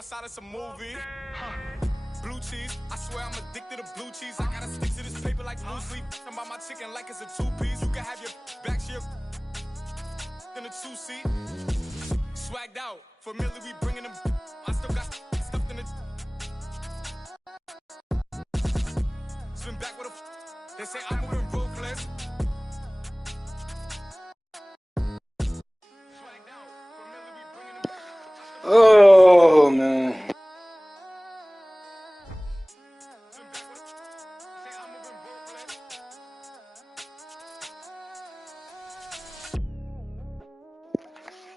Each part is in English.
outside of some movie. Blue cheese, I swear I'm addicted to blue cheese. I gotta stick to this paper like loose leaf. I'm about my chicken like it's a two-piece. You can have your back to your in a two-seat. Swagged out, familiar, we bringing them. I still got stuffed in the. Swim back with a. They say I'm moving ruthless. Oh, man.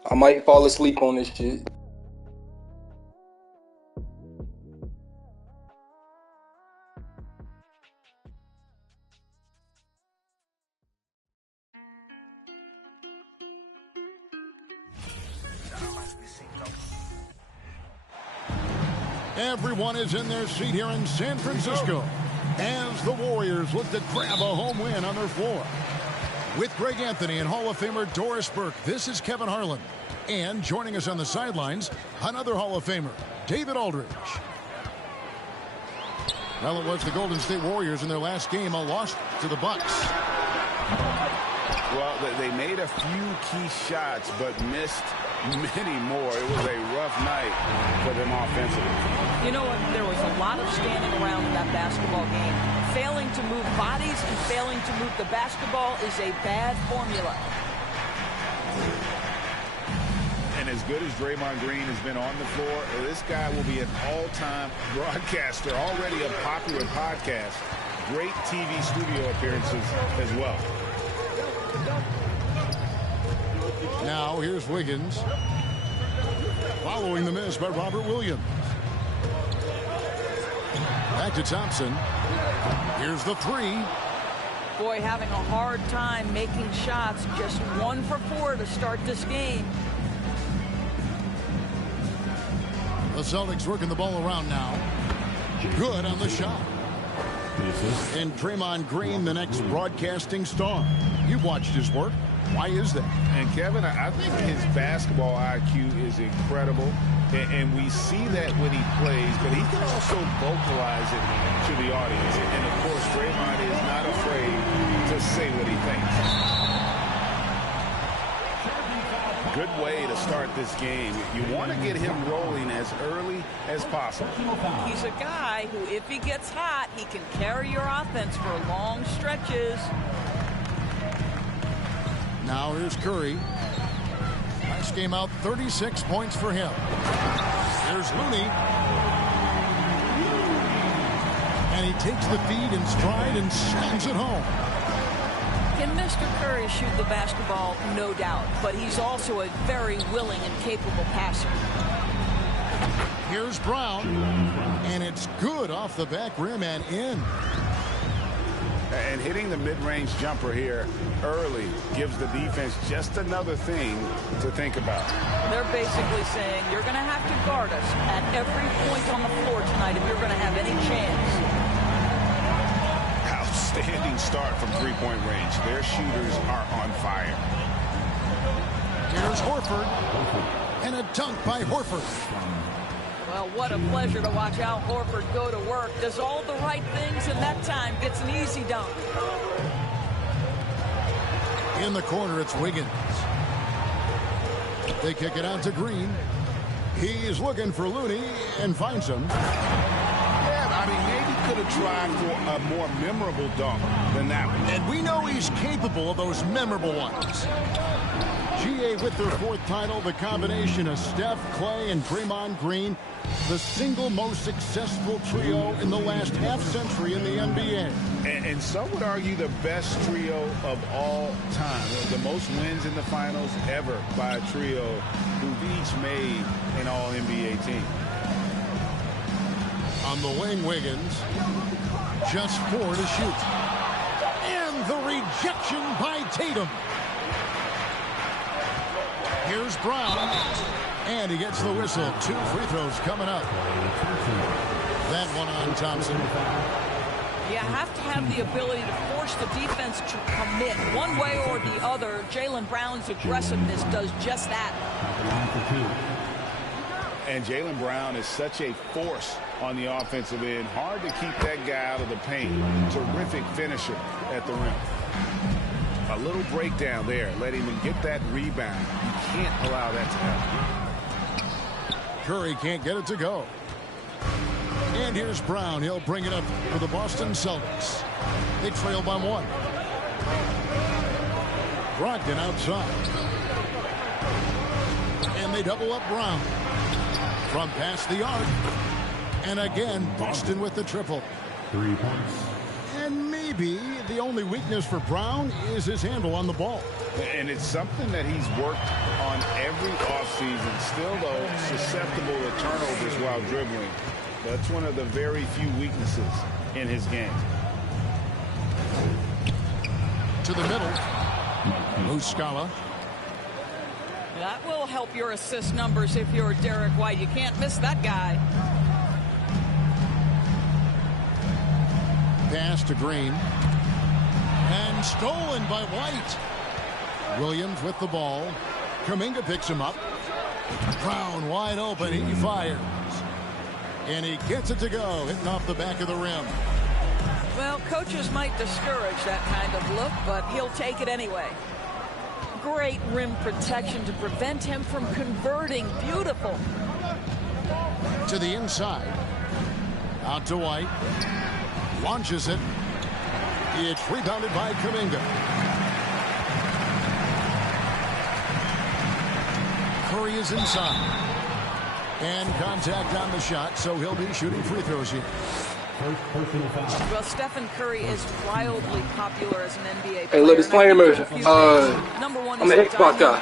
I might fall asleep on this shit. Everyone is in their seat here in San Francisco as the Warriors look to grab a home win on their floor. With Greg Anthony and Hall of Famer Doris Burke, this is Kevin Harlan. And joining us on the sidelines, another Hall of Famer, David Aldridge. Well, it was the Golden State Warriors in their last game, a loss to the Bucks. Well, they made a few key shots, but missed many more. It was a rough night for them offensively. You know what? There was a lot of standing around in that basketball game. Failing to move bodies and failing to move the basketball is a bad formula. And as good as Draymond Green has been on the floor, this guy will be an all-time broadcaster, already a popular podcast. Great TV studio appearances as well. Now here's Wiggins. Following the miss by Robert Williams. Back to Thompson. Here's the three. Boy, having a hard time making shots. Just 1 for 4 to start this game. The Celtics working the ball around now. Good on the shot. And Draymond Green, the next broadcasting star. You've watched his work. Why is that? And Kevin, I think his basketball IQ is incredible. And we see that when he plays, but he can also vocalize it to the audience. And of course, Draymond is not afraid to say what he thinks. Good way to start this game. You want to get him rolling as early as possible. He's a guy who, if he gets hot, he can carry your offense for long stretches. Now here's Curry. Last game out, 36 points for him. There's Looney. And he takes the feed in stride and slams it home. Can Mr. Curry shoot the basketball? No doubt. But he's also a very willing and capable passer. Here's Brown. And it's good off the back rim and in. And hitting the mid-range jumper here early gives the defense just another thing to think about. They're basically saying you're going to have to guard us at every point on the floor tonight if you're going to have any chance. Outstanding start from three-point range. Their shooters are on fire. Here's Horford. And a dunk by Horford. Well, what a pleasure to watch Al Horford go to work. Does all the right things, and that time gets an easy dunk. In the corner, it's Wiggins. They kick it out to Green. He's looking for Looney and finds him. Yeah, I mean, maybe could have tried for a more memorable dunk than that one. And we know he's capable of those memorable ones. GA with their 4th title, the combination of Steph, Clay, and Draymond Green, the single most successful trio in the last half-century in the NBA. And some would argue the best trio of all time. The most wins in the finals ever by a trio who've each made an All-NBA team. On the wing, Wiggins. Just 4 to shoot. And the rejection by Tatum. Here's Brown. And he gets the whistle. 2 free throws coming up. That one on Thompson. You have to have the ability to force the defense to commit one way or the other. Jaylen Brown's aggressiveness does just that. And Jaylen Brown is such a force on the offensive end. Hard to keep that guy out of the paint. Terrific finisher at the rim. A little breakdown there, letting him get that rebound. You can't allow that to happen. Curry can't get it to go. And here's Brown. He'll bring it up for the Boston Celtics. They trail by 1. Brogdon outside. And they double up Brown. From past the arc. And again, Boston with the triple. 3 points. And maybe the only weakness for Brown is his handle on the ball. And it's something that he's worked on every offseason. Still, though, susceptible to turnovers while dribbling. That's one of the very few weaknesses in his game. To the middle. Muscala. That will help your assist numbers if you're Derek White. You can't miss that guy. Pass to Green. And stolen by White. Williams with the ball. Kuminga picks him up. Brown wide open. He fires. And he gets it to go, hitting off the back of the rim. Well, coaches might discourage that kind of look, but he'll take it anyway. Great rim protection to prevent him from converting. Beautiful. To the inside. Out to White. Launches it. It's rebounded by Kuminga. Curry is inside. And contact on the shot, so he'll be shooting free throws here. Well, Stephen Curry is wildly popular as an NBA player. Hey, look, disclaimer. Number one, I'm an Xbox guy.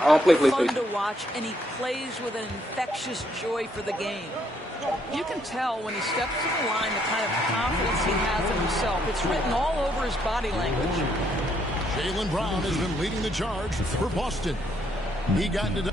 I don't play PlayStation. Fun to watch, and he plays with an infectious joy for the game. You can tell when he steps to the line the kind of confidence he has in himself. It's written all over his body language. Jaylen Brown has been leading the charge for Boston. He got it.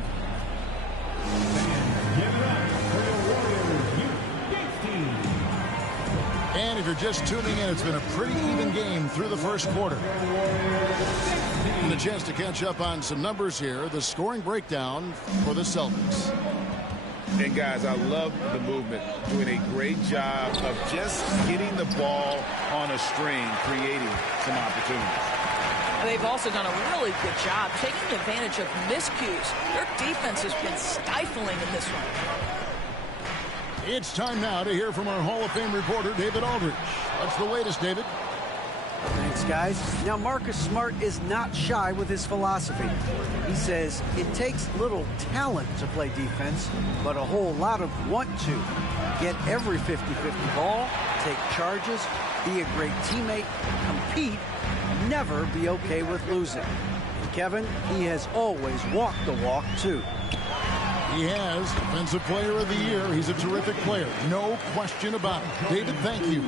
And if you're just tuning in, it's been a pretty even game through the first quarter. And a chance to catch up on some numbers here. The scoring breakdown for the Celtics. And guys, I love the movement. Doing a great job of just getting the ball on a string, creating some opportunities. They've also done a really good job taking advantage of miscues. Their defense has been stifling in this one. It's time now to hear from our Hall of Fame reporter, David Aldridge. What's the latest, David? Thanks, guys. Now, Marcus Smart is not shy with his philosophy. He says it takes little talent to play defense, but a whole lot of want to. Get every 50-50 ball, take charges, be a great teammate, compete, never be okay with losing. And Kevin, he has always walked the walk, too. He has Defensive Player of the Year. He's a terrific player. No question about it. David, thank you.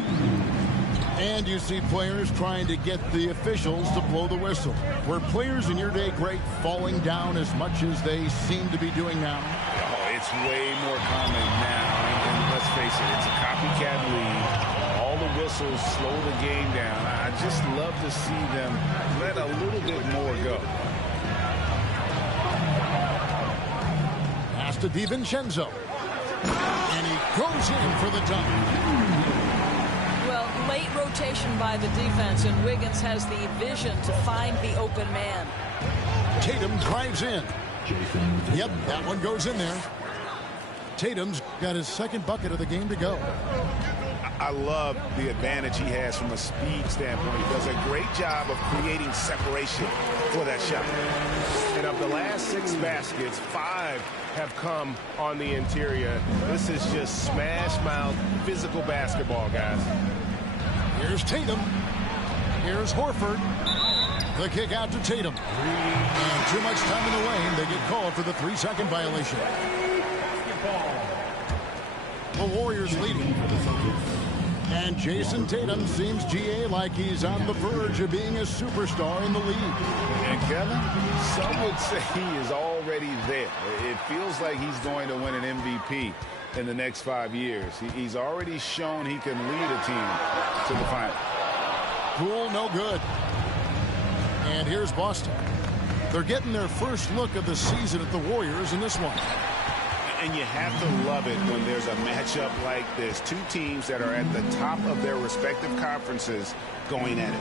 And you see players trying to get the officials to blow the whistle. Were players in your day great falling down as much as they seem to be doing now? Oh, it's way more common now. And let's face it, it's a copycat league. All the whistles slow the game down. I just love to see them let a little bit more go. To DiVincenzo. And he goes in for the dunk. Well, late rotation by the defense, and Wiggins has the vision to find the open man. Tatum drives in. Yep, that one goes in there. Tatum's got his second bucket of the game to go. I love the advantage he has from a speed standpoint. He does a great job of creating separation for that shot. And of the last 6 baskets, 5 have come on the interior. This is just smash mouth physical basketball, guys. Here's Tatum. Here's Horford. The kick out to Tatum. And too much time in the lane. They get called for the 3-second violation. The Warriors leading. And Jason Tatum seems, GA, like he's on the verge of being a superstar in the league. And Kevin, some would say he is already there. It feels like he's going to win an MVP in the next 5 years. He's already shown he can lead a team to the final. Poole, no good. And here's Boston. They're getting their first look of the season at the Warriors in this one. And you have to love it when there's a matchup like this. Two teams that are at the top of their respective conferences going at it.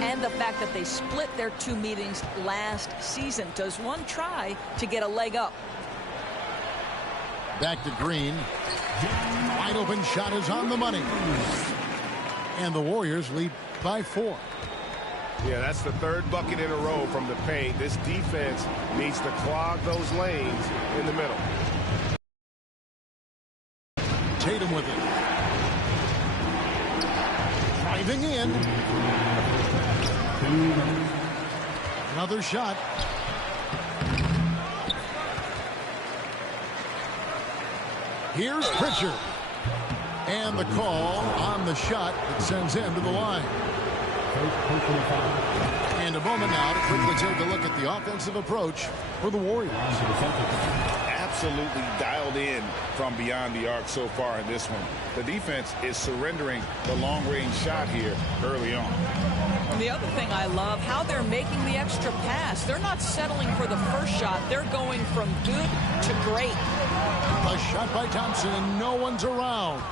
And the fact that they split their two meetings last season. Does one try to get a leg up? Back to Green. Wide open shot is on the money. And the Warriors lead by 4. Yeah, that's the third bucket in a row from the paint. This defense needs to clog those lanes in the middle. Tatum with it. Driving in. Another shot. Here's Pritchard. And the call on the shot that sends him to the line. And a moment now to quickly take a look at the offensive approach for the Warriors. Absolutely dialed in from beyond the arc so far in this one. The defense is surrendering the long-range shot here early on. And the other thing I love, how they're making the extra pass. They're not settling for the first shot. They're going from good to great. A shot by Thompson, and no one's around.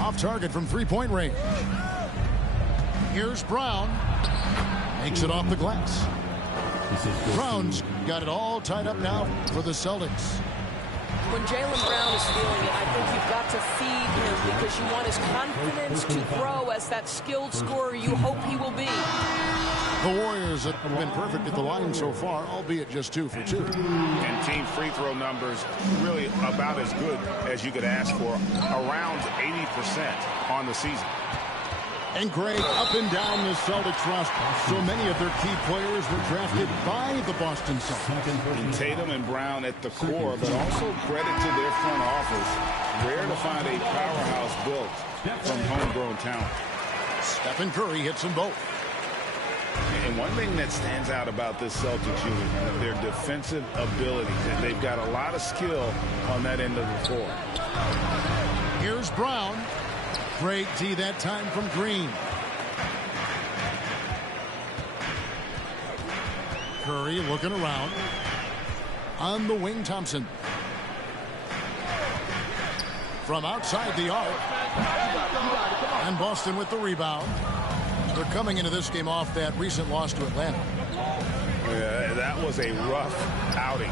Off target from three-point range. Here's Brown. Makes it off the glass. Brown's got it all tied up now for the Celtics. When Jaylen Brown is feeling it, I think you've got to feed him because you want his confidence to grow as that skilled scorer you hope he will be. The Warriors have been perfect at the line so far, albeit just 2 for 2. And team free throw numbers really about as good as you could ask for, around 80% on the season. And Greg, up and down the Celtics roster, so many of their key players were drafted by the Boston Celtics. And Tatum and Brown at the core, but also credit to their front office. Rare to find a powerhouse built from homegrown talent. Stephen Curry hits them both. And one thing that stands out about this Celtics unit, their defensive ability. They've got a lot of skill on that end of the floor. Here's Brown. Great D that time from Green. Curry looking around. On the wing, Thompson. From outside the arc. And Boston with the rebound. They're coming into this game off that recent loss to Atlanta. Yeah, that was a rough outing.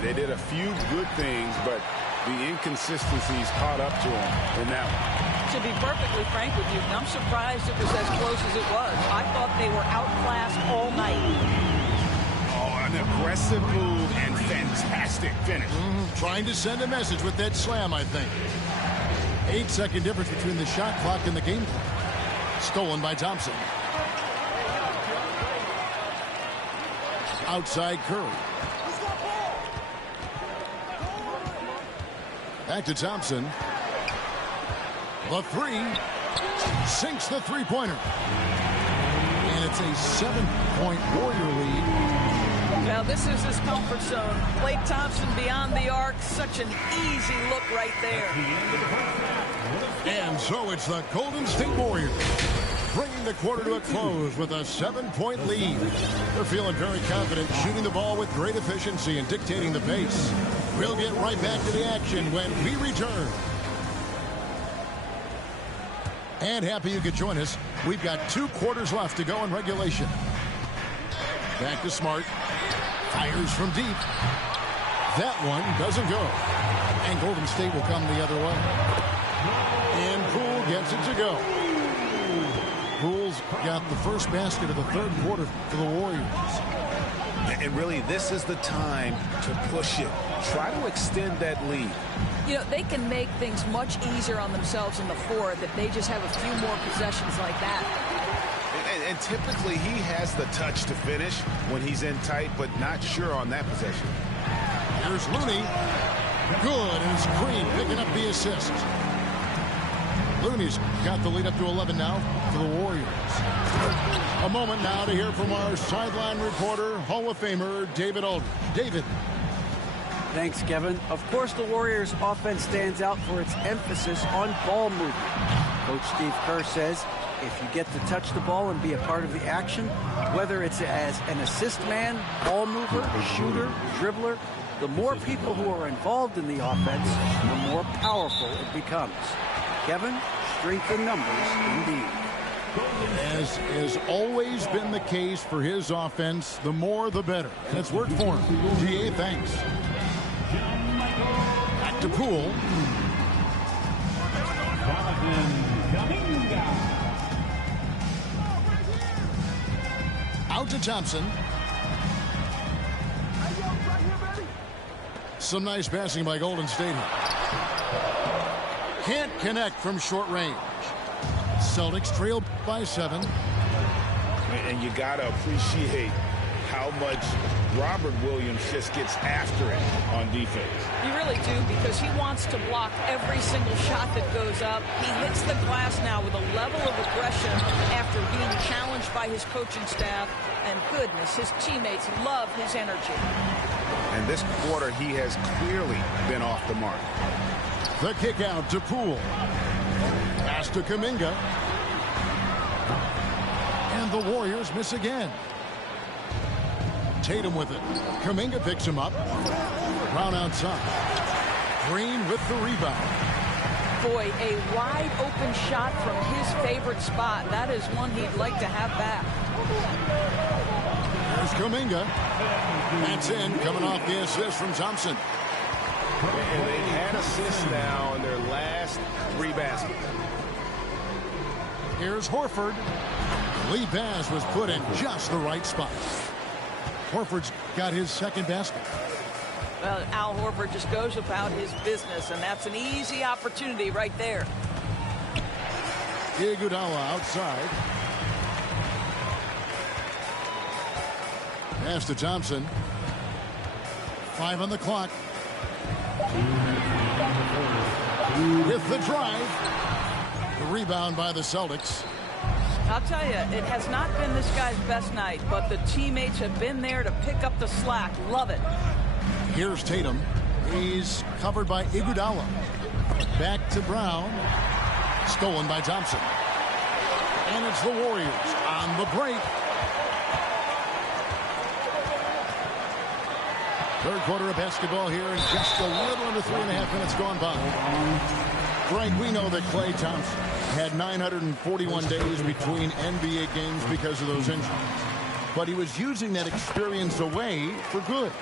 They did a few good things, but the inconsistencies caught up to them in that one. To be perfectly frank with you, I'm surprised it was as close as it was. I thought they were outclassed all night. Oh, an aggressive move and fantastic finish. Trying to send a message with that slam, I think. 8-second difference between the shot clock and the game clock. Stolen by Thompson. Outside Curry. Back to Thompson. The three sinks the three-pointer. And it's a 7-point Warrior lead. Now this is his comfort zone. Klay Thompson beyond the arc. Such an easy look right there. And so it's the Golden State Warriors bringing the quarter to a close with a 7-point lead. They're feeling very confident, shooting the ball with great efficiency and dictating the pace. We'll get right back to the action when we return. And happy you could join us. We've got 2 quarters left to go in regulation. Back to Smart. Fires from deep. That one doesn't go. And Golden State will come the other way. And Poole gets it to go. Poole's got the first basket of the third quarter for the Warriors. And really, this is the time to push it. Try to extend that lead. You know, they can make things much easier on themselves in the fourth if they just have a few more possessions like that. And typically, he has the touch to finish when he's in tight, but not sure on that possession. Here's Looney. Good, and it's Green picking up the assist. Looney's got the lead up to 11 now for the Warriors. A moment now to hear from our sideline reporter, Hall of Famer David Aldridge. David. Thanks, Kevin. Of course, the Warriors' offense stands out for its emphasis on ball movement. Coach Steve Kerr says if you get to touch the ball and be a part of the action, whether it's as an assist man, ball mover, shooter, dribbler, The more people who are involved in the offense, the more powerful it becomes. Kevin, strength in numbers indeed. As has always been the case for his offense, the more the better. And it's worked for him. GA, thanks. Back to Poole. Out to Thompson. Some nice passing by Golden State here. Can't connect from short range. Celtics trail by 7. And you got to appreciate how much Robert Williams just gets after it on defense. You really do, because he wants to block every single shot that goes up. He hits the glass now with a level of aggression after being challenged by his coaching staff. And goodness, his teammates love his energy. And this quarter, he has clearly been off the mark. The kick out to Poole. Pass to Kuminga. And the Warriors miss again. Tatum with it. Kuminga picks him up. Brown outside. Green with the rebound. Boy, a wide open shot from his favorite spot. That is one he'd like to have back. There's Kuminga. That's in, coming off the assist from Thompson. And they've had assists now in their last 3 baskets. Here's Horford. Lee Baz was put in just the right spot. Horford's got his second basket. Well, Al Horford just goes about his business, and that's an easy opportunity right there. Iguodala outside. Pass to Thompson. 5 on the clock. With the drive. The rebound by the Celtics. I'll tell you, it has not been this guy's best night, but the teammates have been there to pick up the slack. Love it. Here's Tatum. He's covered by Iguodala. Back to Brown. Stolen by Thompson. And it's the Warriors on the break. Third quarter of basketball here, and just a little under 3.5 minutes gone by. Frank, we know that Klay Thompson had 941 days between NBA games because of those injuries. But he was using that experience away for good.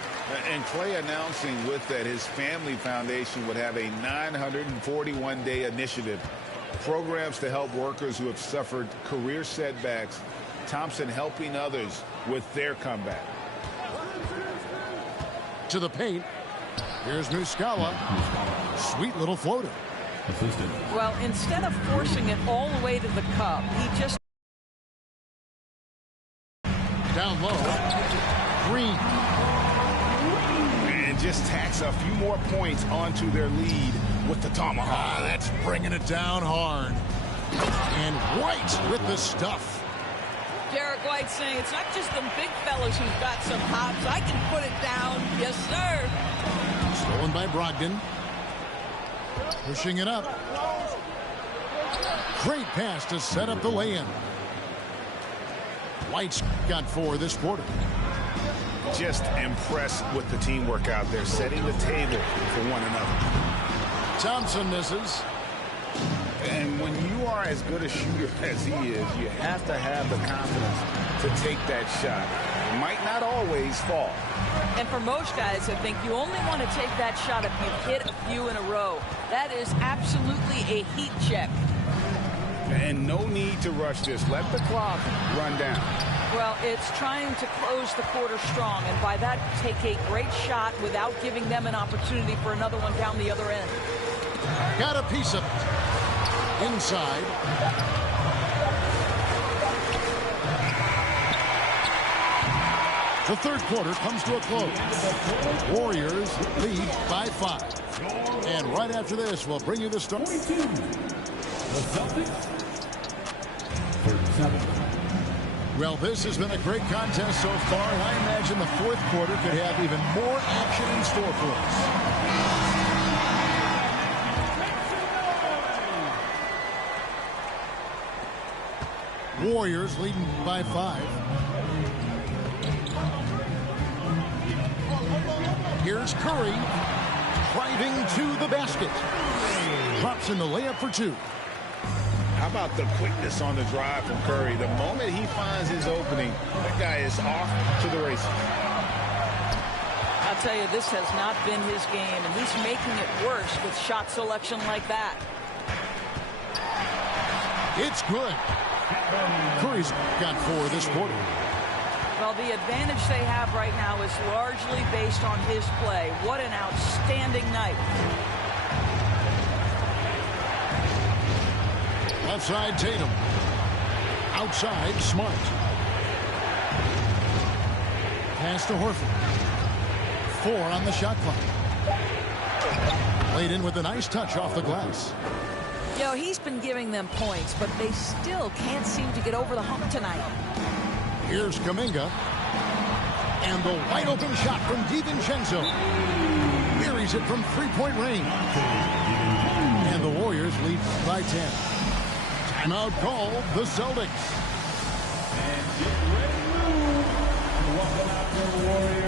And Klay announcing with that his family foundation would have a 941-day initiative. Programs to help workers who have suffered career setbacks. Thompson helping others with their comeback. To the paint. Here's Muscala. Sweet little floater. Well, instead of forcing it all the way to the cup, he just... Down low. Green. And just tacks a few more points onto their lead with the tomahawk. That's bringing it down hard. And White with the stuff. Derek White saying it's not just the big fellas who've got some hops. I can put it down. Yes, sir. Stolen by Brogdon. Pushing it up. Great pass to set up the lay-in. White's got 4 this quarter. Just impressed with the teamwork out there, setting the table for one another. Thompson misses. And when you are as good a shooter as he is, you have to have the confidence to take that shot. It might not always fall. And for most guys, I think you only want to take that shot if you've hit a few in a row. That is absolutely a heat check. And no need to rush this. Let the clock run down. Well, it's trying to close the quarter strong, and by that, take a great shot without giving them an opportunity for another one down the other end. Got a piece of it. Inside. The third quarter comes to a close. Warriors lead by 5. And right after this, we'll bring you the start. Well, this has been a great contest so far, and I imagine the fourth quarter could have even more action in store for us. Warriors leading by 5. Here's Curry. Driving to the basket. Drops in the layup for two. How about the quickness on the drive from Curry? The moment he finds his opening, that guy is off to the races. I'll tell you, this has not been his game, and he's making it worse with shot selection like that. It's good. Curry's got 4 this quarter. Well, the advantage they have right now is largely based on his play. What an outstanding night. Left side, Tatum. Outside, Smart. Pass to Horford. 4 on the shot clock. Laid in with a nice touch off the glass. You know, he's been giving them points, but they still can't seem to get over the hump tonight. Here's Kuminga. And the wide open shot from DiVincenzo. Buries it from 3-point range. And the Warriors lead by 10. Timeout call, the Celtics. And get ready to move. Welcome out to the Warriors.